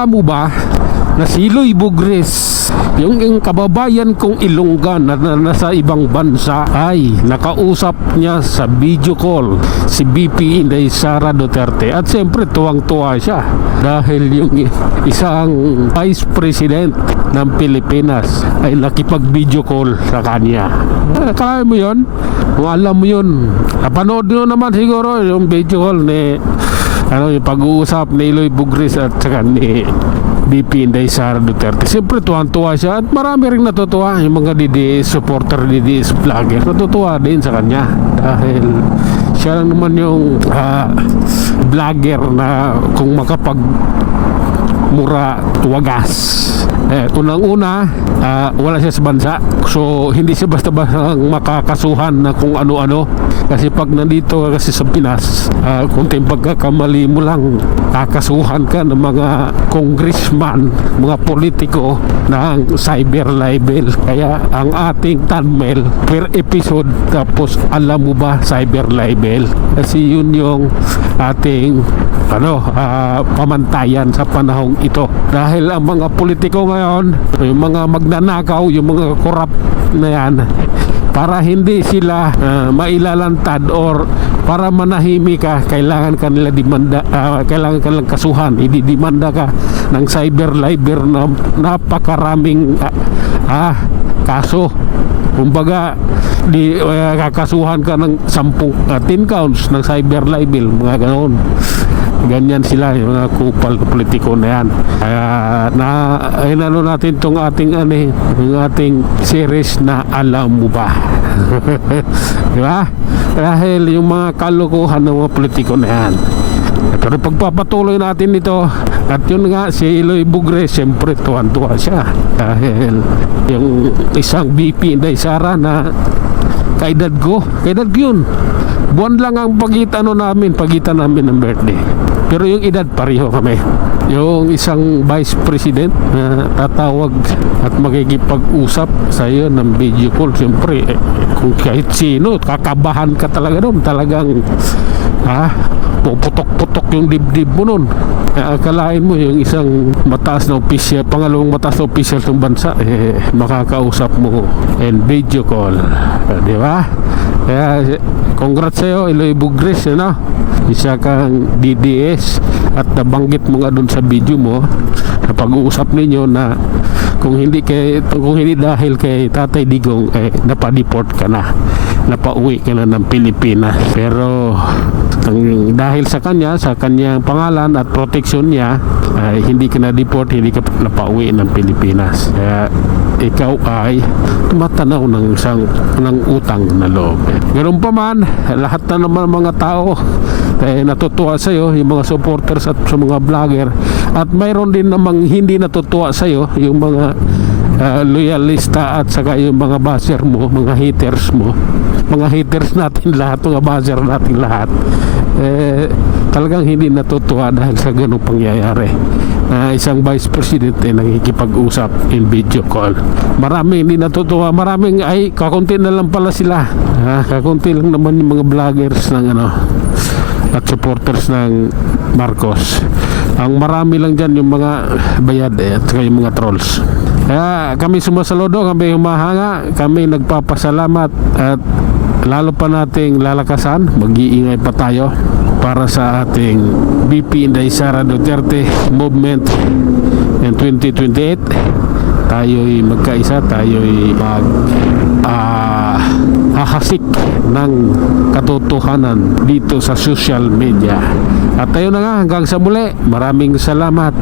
Alam mo ba na si Loy Bugres, yung kababayan kong Ilonggan na nasa ibang bansa, ay nakausap niya sa video call si VP Inday Sara Duterte. At siyempre tuwang-tuwa siya dahil yung isang Vice President ng Pilipinas ay nakipag-video call sa kanya. Kaya mo yun? Kung alam mo yun, napanood nyo naman siguro yung video call ni yung pag-uusap ni Loy Bugres at saka ni VP Inday Sara Duterte. Siyempre tuwan-tuwa siya at marami rin natutuwa yung mga DDS supporter, DDS vlogger, natutuwa din sa kanya dahil siya lang naman yung vlogger na kung makapag mura wagas. Unang-una, wala siya sa bansa, so hindi siya basta-basta makakasuhan na kung ano-ano. Kasi pag nandito ka kasi sa Pinas, kunting pagkakamali mo lang, kakasuhan ka ng mga congressman, mga politiko ng cyber libel. Kaya ang ating thumbnail per episode, tapos alam mo ba cyber libel? Kasi yun yung ating pamantayan sa panahong ito. Dahil ang mga politiko ngayon, yung mga magnanakaw, yung mga korap na yan, para hindi sila mailalantad or para manahimik ka, kailangan kanila demanda, kailangan kanilang kasuhan, ididemanda ka ng cyber libel na napakaraming kaso. Kumbaga kakasuhan ka ng 10 counts ng cyber libel, mga ganoon. Ganyan sila yung mga kupal politiko na yan. Kaya inano natin tong ating yung ating series na Alam Mo Ba? Diba? Dahil yung mga kalokohan ng mga politiko na yan. Pero pagpapatuloy natin ito, at yun nga si Loy Bugres, siyempre tuwan-tuwa siya dahil yung isang VP Inday Sara na kaedad ko yun, buwan lang ang pagitan namin ng birthday, pero yung edad pareho kami. Yung isang Vice President na tatawag at makikipag-usap sa iyo ng video call, siyempre kung kahit sino, kakabahan ka talaga doon. Talagang puputok-putok yung dibdib mo nun. Akalain mo yung isang mataas na opisyal, pangalawang mataas na opisyal ng bansa, makakausap mo in video call, di ba? Kaya congrats sa'yo, Loy Bugres, isa kang DDS. At nabanggit mo nga dun sa video mo sa pag-uusap ninyo na kung hindi dahil kay Tatay Digong, napadeport ka na, napauwi ka na ng Pilipinas. Pero dahil sa kanyang pangalan at protection niya, hindi ka na-deport, hindi ka napauwi ng Pilipinas. Kaya ikaw ay matanaw ng utang na loob. Ganun pa man, lahat na naman mga tao natutuwa sa iyo, yung mga supporters at sa mga vlogger, at mayroon din namang hindi natutuwa sa iyo, yung mga loyalista at saka yung mga basher mo, mga haters mo, mga haters natin lahat, mga basher natin lahat, talagang hindi natutuwa dahil sa ganung pangyayari. Isang Vice President nakikipag-usap in video call. Marami hindi natutuwa, maraming kakunti na lang pala sila, kakunti lang naman yung mga vloggers ng at supporters ng Marcos. Ang marami lang dyan yung mga bayad at saka yung mga trolls. Kaya kami sumasaludo, kami humahanga, kami nagpapasalamat, at lalo pa nating lalakasan, mag-iingay pa tayo para sa ating VP Inday Sara Duterte movement in 2028. Tayo'y magkaisa, tayo'y hahasik ng katotohanan dito sa social media. At tayo na nga, hanggang sa muli, maraming salamat.